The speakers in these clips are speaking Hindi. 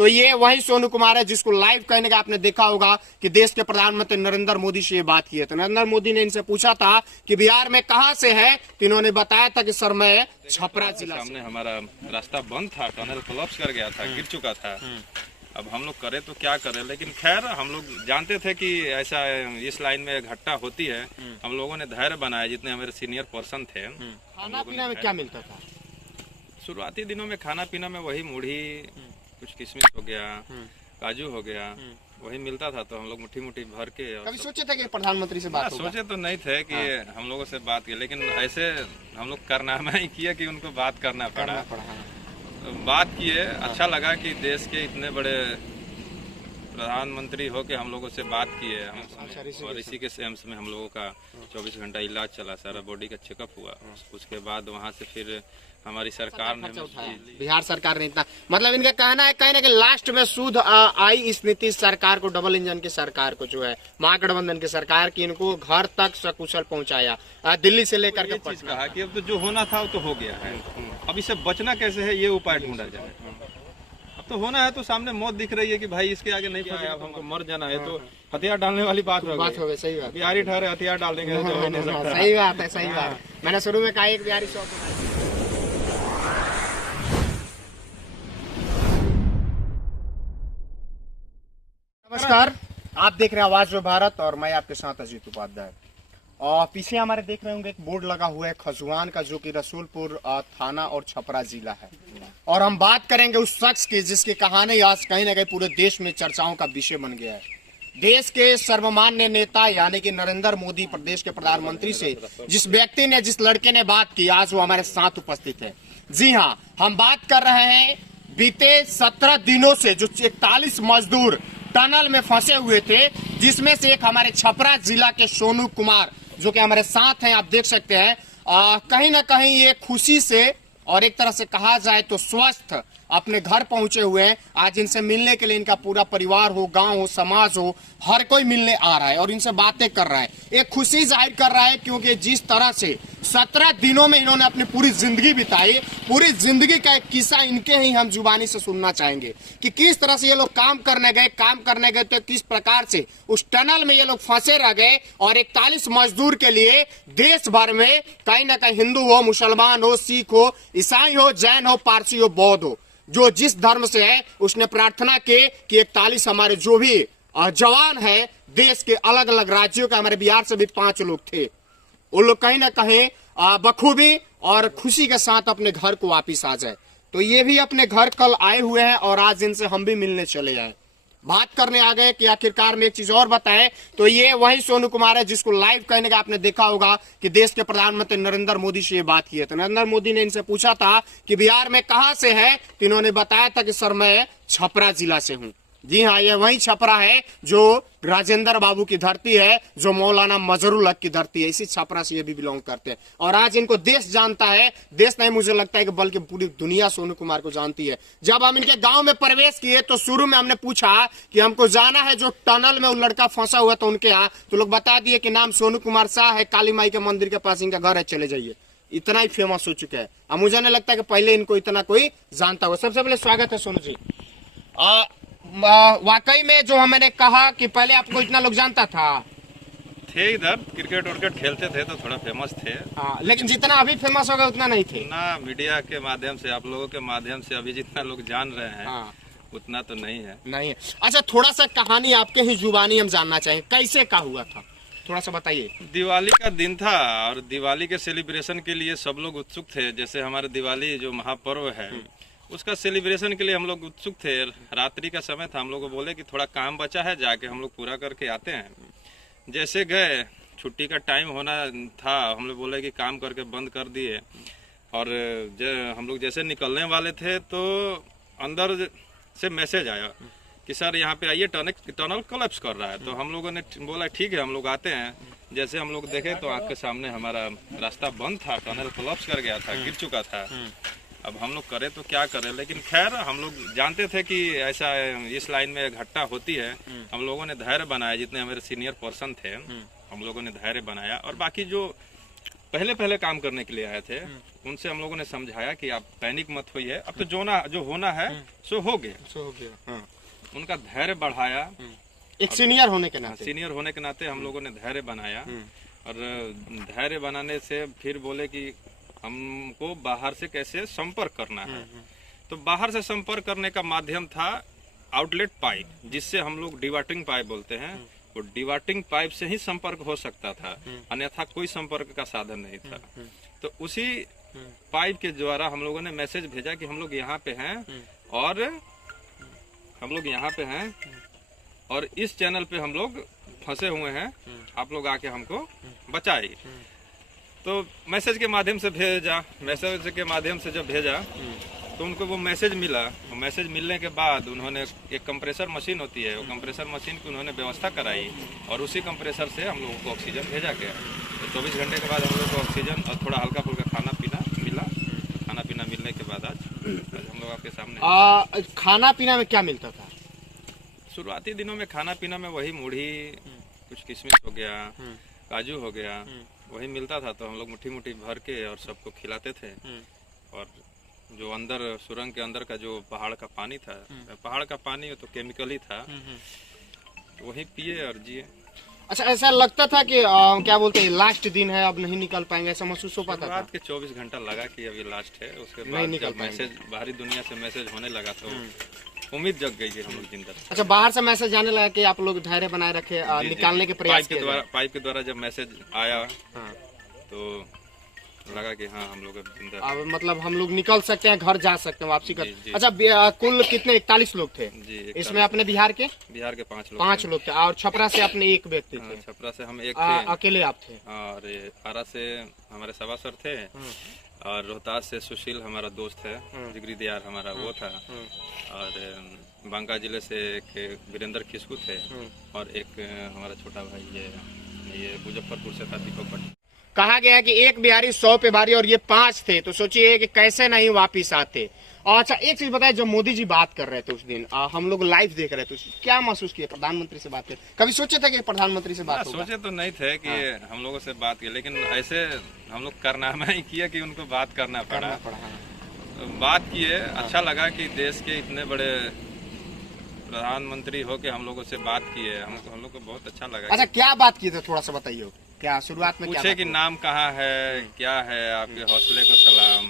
तो ये वही सोनू कुमार है जिसको लाइव कहने का आपने देखा होगा कि देश के प्रधानमंत्री नरेंद्र मोदी से ये बात की है। तो नरेंद्र मोदी ने इनसे पूछा था कि बिहार में कहां से है, तो इन्होंने बताया था कि सर मैं छपरा जिला से। सामने हमारा रास्ता बंद था, टनल कोलैप्स कर गया था, गिर चुका था। अब हम लोग करे तो क्या करें, लेकिन खैर हम लोग जानते थे कि ऐसा इस लाइन में घटना होती है। हम लोगों ने धैर्य बनाया, जितने हमारे सीनियर पर्सन थे। खाना पीना में क्या मिलता था? शुरुआती दिनों में खाना पीना में वही मुढ़ी, कुछ किशमिश हो गया, काजू हो गया, वही मिलता था। तो हम लोग मुट्ठी मुट्ठी भर के। कभी सोचे थे कि प्रधानमंत्री से बात होगा? सोचे तो नहीं थे कि हम लोगों से बात की, लेकिन ऐसे हम लोग कारनामा ही किया कि उनको बात करना पड़ा। तो बात किए, अच्छा लगा कि देश के इतने बड़े प्रधानमंत्री हो के हम लोगों से बात किए हम। और इसी के एम्स में हम लोगों का 24 घंटा इलाज चला, सारा बॉडी का चेकअप हुआ। उसके बाद वहाँ से फिर हमारी सरकार ने, बिहार सरकार ने इतना, मतलब इनका कहना है कहीं ना कहीं लास्ट में सूद आई इस नीतीश सरकार को, डबल इंजन की सरकार को, जो है महागठबंधन की सरकार की, इनको घर तक सकुशल पहुंचाया, दिल्ली से लेकर के पटना। कहा कि अब तो जो होना था वो तो हो गया है, अब इससे बचना कैसे है ये उपाय ढूंढा जाए। अब तो होना है, तो सामने मौत दिख रही है कि भाई इसके आगे नहीं पहुंचेगा, अब हमको मर जाना है। तो हथियार डालने वाली बात हो गई। सही बात, बिहारी ठहरे हथियार डाल देंगे तो हो नहीं सकता। सही बात है, सही बात। मैंने शुरू में कहा एक बिहारी नमस्कार, आप देख रहे हैं आवाज जो भारत और मैं आपके साथ अजीत उपाध्याय। और पीछे हमारे देख रहे होंगे एक बोर्ड लगा हुआ है खजुआन का, जो कि रसूलपुर थाना और छपरा जिला है। और हम बात करेंगे उस शख्स की जिसकी कहानी आज कहीं ना कहीं पूरे देश में चर्चाओं का विषय बन गया है। देश के सर्वमान्य नेता यानी कि नरेंद्र मोदी, प्रदेश के प्रधानमंत्री से जिस व्यक्ति ने, जिस लड़के ने बात की, आज वो हमारे साथ उपस्थित है। जी हाँ, हम बात कर रहे हैं बीते 17 दिनों से जो 41 मजदूर टनल में फंसे हुए थे, जिसमें से एक हमारे छपरा जिला के सोनू कुमार जो कि हमारे साथ हैं। आप देख सकते हैं कहीं ना कहीं ये खुशी से और एक तरह से कहा जाए तो स्वस्थ अपने घर पहुंचे हुए हैं। आज इनसे मिलने के लिए इनका पूरा परिवार हो, गांव हो, समाज हो, हर कोई मिलने आ रहा है और इनसे बातें कर रहा है। एक खुशी जाहिर कर रहा है, क्योंकि जिस तरह से 17 दिनों में इन्होंने अपनी पूरी जिंदगी बिताई, पूरी जिंदगी का एक किस्सा इनके ही हम जुबानी से सुनना चाहेंगे कि किस तरह से ये लोग काम करने गए तो किस प्रकार से उस टनल में ये लोग फंसे रह गए। और 41 मजदूर के लिए देश भर में कहीं ना कहीं हिंदू हो, मुसलमान हो, सिख हो, ईसाई हो, जैन हो, पारसी हो, बौद्ध हो, जो जिस धर्म से है उसने प्रार्थना की कि 41 हमारे जो भी जवान है देश के अलग अलग राज्यों के, हमारे बिहार से भी 5 लोग थे, वो लोग कहीं ना कहीं बखूबी और खुशी के साथ अपने घर को वापिस आ जाए। तो ये भी अपने घर कल आए हुए हैं और आज इनसे हम भी मिलने चले आए, बात करने आ गए कि आखिरकार में एक चीज और बताएं। तो ये वही सोनू कुमार है जिसको लाइव कहने का आपने देखा होगा कि देश के प्रधानमंत्री नरेंद्र मोदी से ये बात की है। तो नरेंद्र मोदी ने इनसे पूछा था कि बिहार में कहां से है, तो इन्होंने बताया था कि सर मैं छपरा जिला से हूं। जी हाँ, ये वही छपरा है जो राजेंद्र बाबू की धरती है, जो मौलाना मजहरुल हक की धरती है। इसी छपरा से ये भी बिलोंग करते हैं और आज इनको देश जानता है। देश नहीं, मुझे लगता है कि बल्कि पूरी दुनिया सोनू कुमार को जानती है। जब हम इनके गांव में प्रवेश किए तो शुरू में हमने पूछा कि हमको जाना है जो टनल में वो लड़का फंसा हुआ था उनके यहाँ, तो लोग बता दिए कि नाम सोनू कुमार शाह है, काली माई के मंदिर के पास इनका घर है, चले जाइए। इतना ही फेमस हो चुका है। अब मुझे नहीं लगता कि पहले इनको इतना कोई जानता हुआ। सबसे पहले स्वागत है सोनू जी। वाकई में जो मैंने कहा कि पहले आपको इतना लोग जानता था? थे इधर क्रिकेट उर्केट खेलते थे तो थोड़ा फेमस थे। हाँ, लेकिन जितना अभी फेमस हो गए उतना नहीं थे ना। मीडिया के माध्यम से, आप लोगों के माध्यम से अभी जितना लोग जान रहे हैं, हाँ, उतना तो नहीं है। नहीं है। अच्छा, थोड़ा सा कहानी आपके ही जुबानी हम जानना चाहें, कैसे क्या हुआ था, थोड़ा सा बताइए। दिवाली का दिन था और दिवाली के सेलिब्रेशन के लिए सब लोग उत्सुक थे। जैसे हमारे दिवाली जो महापर्व है उसका सेलिब्रेशन के लिए हम लोग उत्सुक थे। रात्रि का समय था, हम लोग को बोले कि थोड़ा काम बचा है, जाके हम लोग पूरा करके आते हैं। जैसे गए, छुट्टी का टाइम होना था, हम लोग बोले कि काम करके बंद कर दिए। और हम लोग जैसे निकलने वाले थे तो अंदर से मैसेज आया कि सर यहाँ पे आइए, टनल कोलैप्स कर रहा है। तो हम लोगों ने बोला ठीक है, हम लोग आते हैं। जैसे हम लोग देखे तो आँख के सामने हमारा रास्ता बंद था, टनल कोलैप्स कर गया था, गिर चुका था। अब हम लोग करे तो क्या करें, लेकिन खैर हम लोग जानते थे कि ऐसा इस लाइन में घटना होती है। हम लोगों ने धैर्य बनाया, जितने हमारे सीनियर पर्सन थे हम लोगों ने धैर्य बनाया। और बाकी जो पहले पहले काम करने के लिए आए थे, उनसे हम लोगों ने समझाया कि आप पैनिक मत होइए, अब तो जो होना है सो हो गया। हाँ। उनका धैर्य बढ़ाया, एक सीनियर होने के नाते। सीनियर होने के नाते हम लोगों ने धैर्य बनाया, और धैर्य बनाने से फिर बोले कि हमको बाहर से कैसे संपर्क करना है। तो बाहर से संपर्क करने का माध्यम था आउटलेट पाइप, जिससे हम लोग डिवाटरिंग पाइप बोलते हैं। वो डिवाटरिंग पाइप से ही संपर्क हो सकता था, अन्यथा कोई संपर्क का साधन नहीं था। तो उसी पाइप के द्वारा हम लोगों ने मैसेज भेजा कि हम लोग यहाँ पे हैं और हम लोग यहाँ पे हैं और इस चैनल पे हम लोग फंसे हुए हैं, आप लोग आके हमको बचाइए। तो मैसेज के माध्यम से भेजा, मैसेज के माध्यम से जब भेजा तो उनको वो मैसेज मिला। मैसेज मिलने के बाद उन्होंने एक कंप्रेसर मशीन होती है, वो कंप्रेसर मशीन की उन्होंने व्यवस्था कराई और उसी कंप्रेसर से हम लोगों को ऑक्सीजन भेजा गया। तो 24 घंटे के बाद हम लोग को ऑक्सीजन और थोड़ा हल्का फुल्का खाना पीना मिला। खाना पीना मिलने के बाद आज हम लोग आपके सामने। खाना पीना में क्या मिलता था? शुरुआती दिनों में खाना पीना में वही मुढ़ी, कुछ किशमिश हो गया, काजू हो गया, वही मिलता था। तो हम लोग मुट्ठी मुट्ठी भर के और सबको खिलाते थे। और जो अंदर सुरंग के अंदर का जो पहाड़ का पानी था, पहाड़ का पानी तो केमिकल ही था, तो वही पिए और जिए। अच्छा, ऐसा लगता था कि क्या बोलते हैं लास्ट दिन है, अब नहीं निकल पाएंगे, ऐसा महसूस हो पाता था? रात के 24 घंटा लगा कि अभी लास्ट है। उसके बाद जब मैसेज बाहरी दुनिया से मैसेज होने लगा तो उम्मीद जग गई कि हम लोग जिंदा। अच्छा, बाहर से मैसेज आने लगा कि आप लोग धैर्य बनाए रखे, निकालने के प्रयास किए। पाइप के द्वारा जब मैसेज आया तो लगा कि हाँ हम लोग अब जिंदा। अब मतलब हम लोग निकल सकते हैं, घर जा सकते हैं, वापसी कर। अच्छा, कुल कितने 41 लोग थे जी? इसमें अपने बिहार के 5 लोग थे और छपरा से अपने एक व्यक्ति थे। छपरा से हम एक थे, अकेले आप थे। और आरा से हमारे सवा सर थे, और रोहतास से सुशील हमारा दोस्त है, जिगरी दियार हमारा वो था, और बांका जिले से एक वीरेंद्र किस्कू थे, और एक हमारा छोटा भाई ये मुजफ्फरपुर से था, दीपक भट्ट। कहा गया कि एक बिहारी 100 पे भारी और ये 5 थे, तो सोचिए कि कैसे नहीं वापिस आते। अच्छा, एक चीज बताए, जब मोदी जी बात कर रहे थे उस दिन, हम लोग लाइव देख रहे थे, क्या महसूस किया? प्रधानमंत्री से बात कर, कभी सोचे थे कि प्रधानमंत्री से बात होगा? सोचे तो नहीं थे कि हम लोगों से बात की, लेकिन ऐसे हम लोग कारनामा ही किया कि उनको बात करना पड़ा। तो बात किए, अच्छा लगा कि देश के इतने बड़े प्रधानमंत्री हो के हम लोगों से बात किए, हम लोग को बहुत अच्छा लगा। अच्छा, क्या बात किए थे, थोड़ा सा बताइए। क्या शुरुआत में पूछे कि नाम कहाँ है, क्या है, आपके हौसले को सलाम।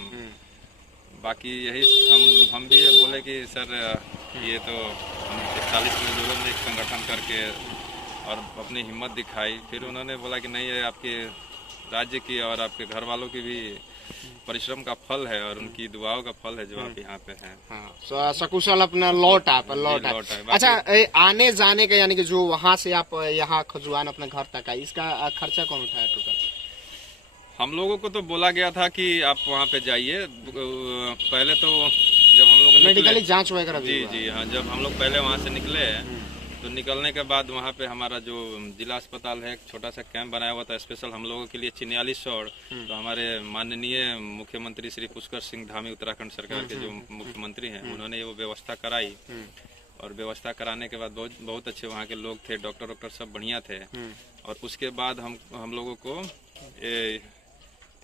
बाकी यही हम भी बोले कि सर ये तो हम 41 लोगों ने एक संगठन करके और अपनी हिम्मत दिखाई। फिर उन्होंने बोला कि नहीं, ये आपके राज्य की और आपके घर वालों की भी परिश्रम का फल है और उनकी दुआओं का फल है जो आप यहाँ पे हैं। हाँ, सकुशल अपना लौट आए। अच्छा, आने जाने का यानी कि जो वहाँ से आप यहाँ खजुआन अपने घर तक आए, इसका खर्चा कौन उठाया टोटल? हम लोगों को तो बोला गया था कि आप वहाँ पे जाइए। पहले तो जब हम लोग मेडिकली जांच वगैरह जी हाँ, जब हम लोग पहले वहाँ से निकले तो निकलने के बाद वहाँ पे हमारा जो जिला अस्पताल है, एक छोटा सा कैंप बनाया हुआ था स्पेशल हम लोगों के लिए, 4400। तो हमारे माननीय मुख्यमंत्री श्री पुष्कर सिंह धामी उत्तराखंड सरकार के जो मुख्यमंत्री हैं, उन्होंने ये वो व्यवस्था कराई। और व्यवस्था कराने के बाद बहुत अच्छे वहाँ के लोग थे, डॉक्टर सब बढ़िया थे। और उसके बाद हम लोगों को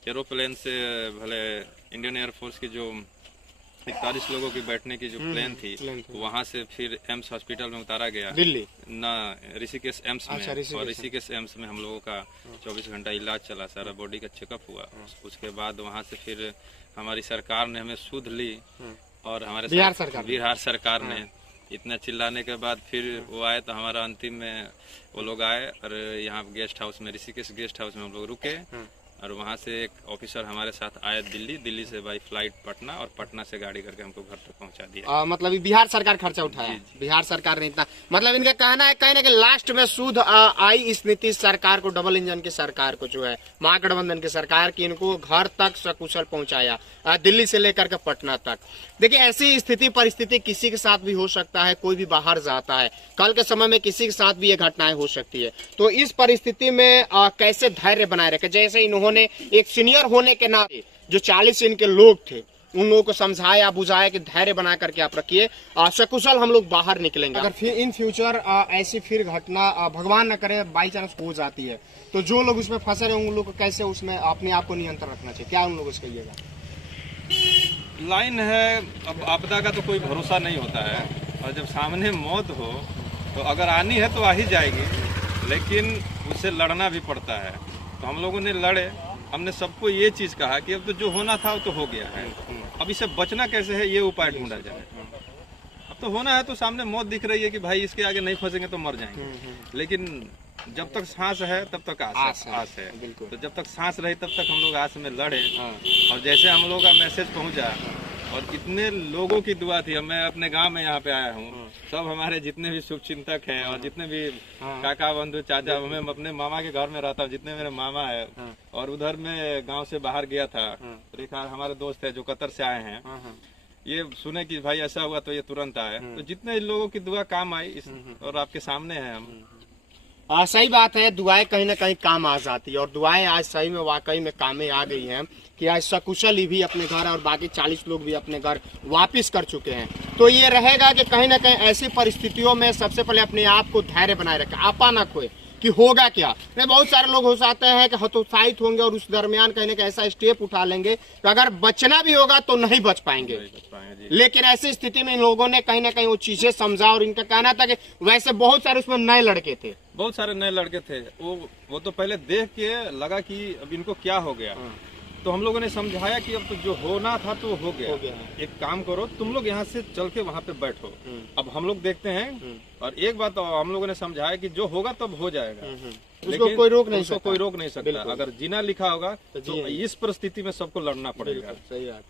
एरोप्लेन से, भले इंडियन एयरफोर्स की जो 41 लोगों की बैठने की जो प्लेन थी, वहाँ से फिर एम्स हॉस्पिटल में उतारा गया, दिल्ली ना, ऋषिकेश एम्स में। और ऋषिकेश एम्स में हम लोगों का 24 घंटा इलाज चला, सारा बॉडी का चेकअप हुआ। उसके बाद वहाँ से फिर हमारी सरकार ने हमें सुध ली, और हमारे बिहार सरकार ने इतना चिल्लाने के बाद फिर वो आए, तो हमारा अंतिम में वो लोग आए और यहाँ गेस्ट हाउस में, ऋषिकेश गेस्ट हाउस में हम लोग रुके। और वहाँ से एक ऑफिसर हमारे साथ आए दिल्ली से बाई फ्लाइट पटना, और पटना से गाड़ी करके हमको घर तक पहुँचा दिया। मतलब बिहार सरकार खर्चा उठाया? बिहार सरकार ने इतना, मतलब इनका कहना है कहीं ना कि लास्ट में सूद आई इस नीतीश सरकार को, डबल इंजन की सरकार को, जो है महागठबंधन की सरकार की, इनको घर तक सकुशल पहुँचाया, दिल्ली से लेकर के पटना तक। देखिए, ऐसी स्थिति परिस्थिति किसी के साथ भी हो सकता है, कोई भी बाहर जाता है, कल के समय में किसी के साथ भी ये घटनाएं हो सकती है। तो इस परिस्थिति में कैसे धैर्य बनाए रखे? जैसे इन्होंने एक सीनियर होने के नाते जो 40 इनके लोग थे उन लोगों को समझाया बुझाया कि धैर्य बना करके आप रखिए, सकुशल हम लोग बाहर निकलेंगे। अगर फिर इन फ्यूचर ऐसी फिर घटना भगवान न करे बाई चांस हो जाती है, तो जो लोग उसमें फंसे रहे उन लोग को कैसे उसमें अपने आप को नियंत्रण रखना चाहिए, क्या उन लोगों से कहिएगा? लाइन है, अब आपदा का तो कोई भरोसा नहीं होता है, और जब सामने मौत हो तो अगर आनी है तो आ ही जाएगी, लेकिन उससे लड़ना भी पड़ता है। तो हम लोगों ने लड़े, हमने सबको ये चीज़ कहा कि अब तो जो होना था वो तो हो गया है, अब इससे बचना कैसे है ये उपाय ढूंढा जाए। अब तो होना है तो सामने मौत दिख रही है कि भाई इसके आगे नहीं फंसेंगे तो मर जाएंगे, लेकिन जब तक सांस है तब तक आस है। तो जब तक सांस रही तब तक हम लोग आस में लड़े, और जैसे हम लोग का मैसेज पहुंचा और इतने लोगों की दुआ थी, मैं अपने गांव में यहाँ पे आया हूँ, सब हमारे जितने भी शुभचिंतक हैं और जितने भी काका बंधु चाचा, मैं अपने मामा के घर में रहता हूँ, जितने मेरे मामा है, और उधर में गांव से बाहर गया था, एक हमारे दोस्त है जो कतर से आए हैं, ये सुने कि भाई ऐसा हुआ तो ये तुरंत आए, तो जितने लोगों की दुआ काम आई और आपके सामने है हम। सही बात है, दुआएं कहीं ना कहीं काम आ जाती है, और दुआएं आज सही में वाकई में काम में आ गई हैं कि आज सकुशल ही भी अपने घर और बाकी 40 लोग भी अपने घर वापस कर चुके हैं। तो ये रहेगा कि कहीं ना कहीं ऐसी परिस्थितियों में सबसे पहले अपने आप को धैर्य बनाए रखें, आपा ना खोए कि होगा क्या। नहीं, बहुत सारे लोग हो जाते हैं कि हतोत्साहित होंगे और उस दरमियान कहीं ना कहीं ऐसा स्टेप उठा लेंगे कि अगर बचना भी होगा तो नहीं बच पाएंगे। लेकिन ऐसी स्थिति में इन लोगों ने कहीं ना कहीं वो चीजें समझा, और इनका कहना था कि वैसे बहुत सारे उसमें नए लड़के थे, बहुत सारे नए लड़के थे, वो तो पहले देख के लगा कि अब इनको क्या हो गया, तो हम लोगों ने समझाया कि अब तो जो होना था तो हो गया। एक काम करो, तुम लोग यहाँ से चल के वहाँ पे बैठो, अब हम लोग देखते हैं। और एक बात हम लोगों ने समझाया कि जो होगा तब हो जाएगा, उसको कोई रोक नहीं सकता। अगर जीना लिखा होगा तो इस परिस्थिति में सबको लड़ना पड़ेगा। सही बात।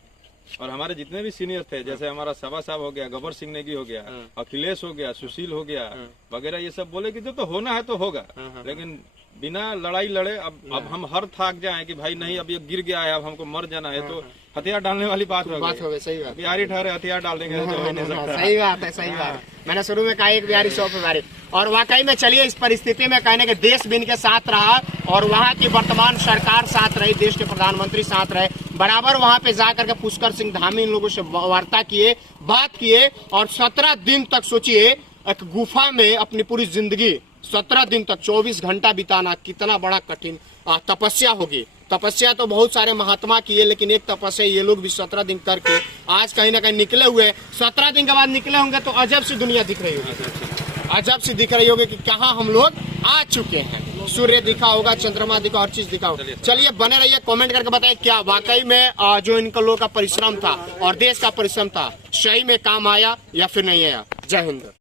और हमारे जितने भी सीनियर थे, जैसे हमारा सभा साहब हो गया, गब्बर सिंह नेगी हो गया, अखिलेश हो गया, सुशील हो गया वगैरह, ये सब बोले कि जो तो होना है तो होगा, लेकिन बिना लड़ाई लड़े अब हम हर थाक जाएं कि भाई नहीं अब ये गिर गया है, अब हमको मर जाना है, तो हथियार डालने वाली बात हो गई। सही बात, बिहारी ठहरे हथियार डाल देंगे तो हो नहीं सकता। सही बात है, सही बात। मैंने शुरू में कहा एक बिहारी 100 पे भारी, और वाकई में चलिए इस परिस्थिति में कहने के देश भी इनके साथ रहा, और वहाँ की वर्तमान सरकार साथ रही, देश के प्रधानमंत्री साथ रहे, बराबर वहाँ पे जाकर के पुष्कर सिंह धामी इन लोगों से वार्ता किए, बात किए, और 17 दिन तक सोचिए एक गुफा में अपनी पूरी जिंदगी 17 दिन तक 24 घंटा बिताना कितना बड़ा कठिन तपस्या होगी। तपस्या तो बहुत सारे महात्मा किए, लेकिन एक तपस्या ये लोग भी 17 दिन करके आज कहीं ना कहीं निकले हुए। 17 दिन के बाद निकले होंगे तो अजब सी दुनिया दिख रही होगी, अजब सी दिख रही होगी कि कहाँ हम लोग आ चुके हैं। सूर्य दिखा होगा, चंद्रमा दिखा, हर चीज दिखा होगा। चलिए बने रहिए, कमेंट करके बताइए क्या वाकई में जो इनका लोगों का परिश्रम था और देश का परिश्रम था सही में काम आया या फिर नहीं आया। जय हिंद।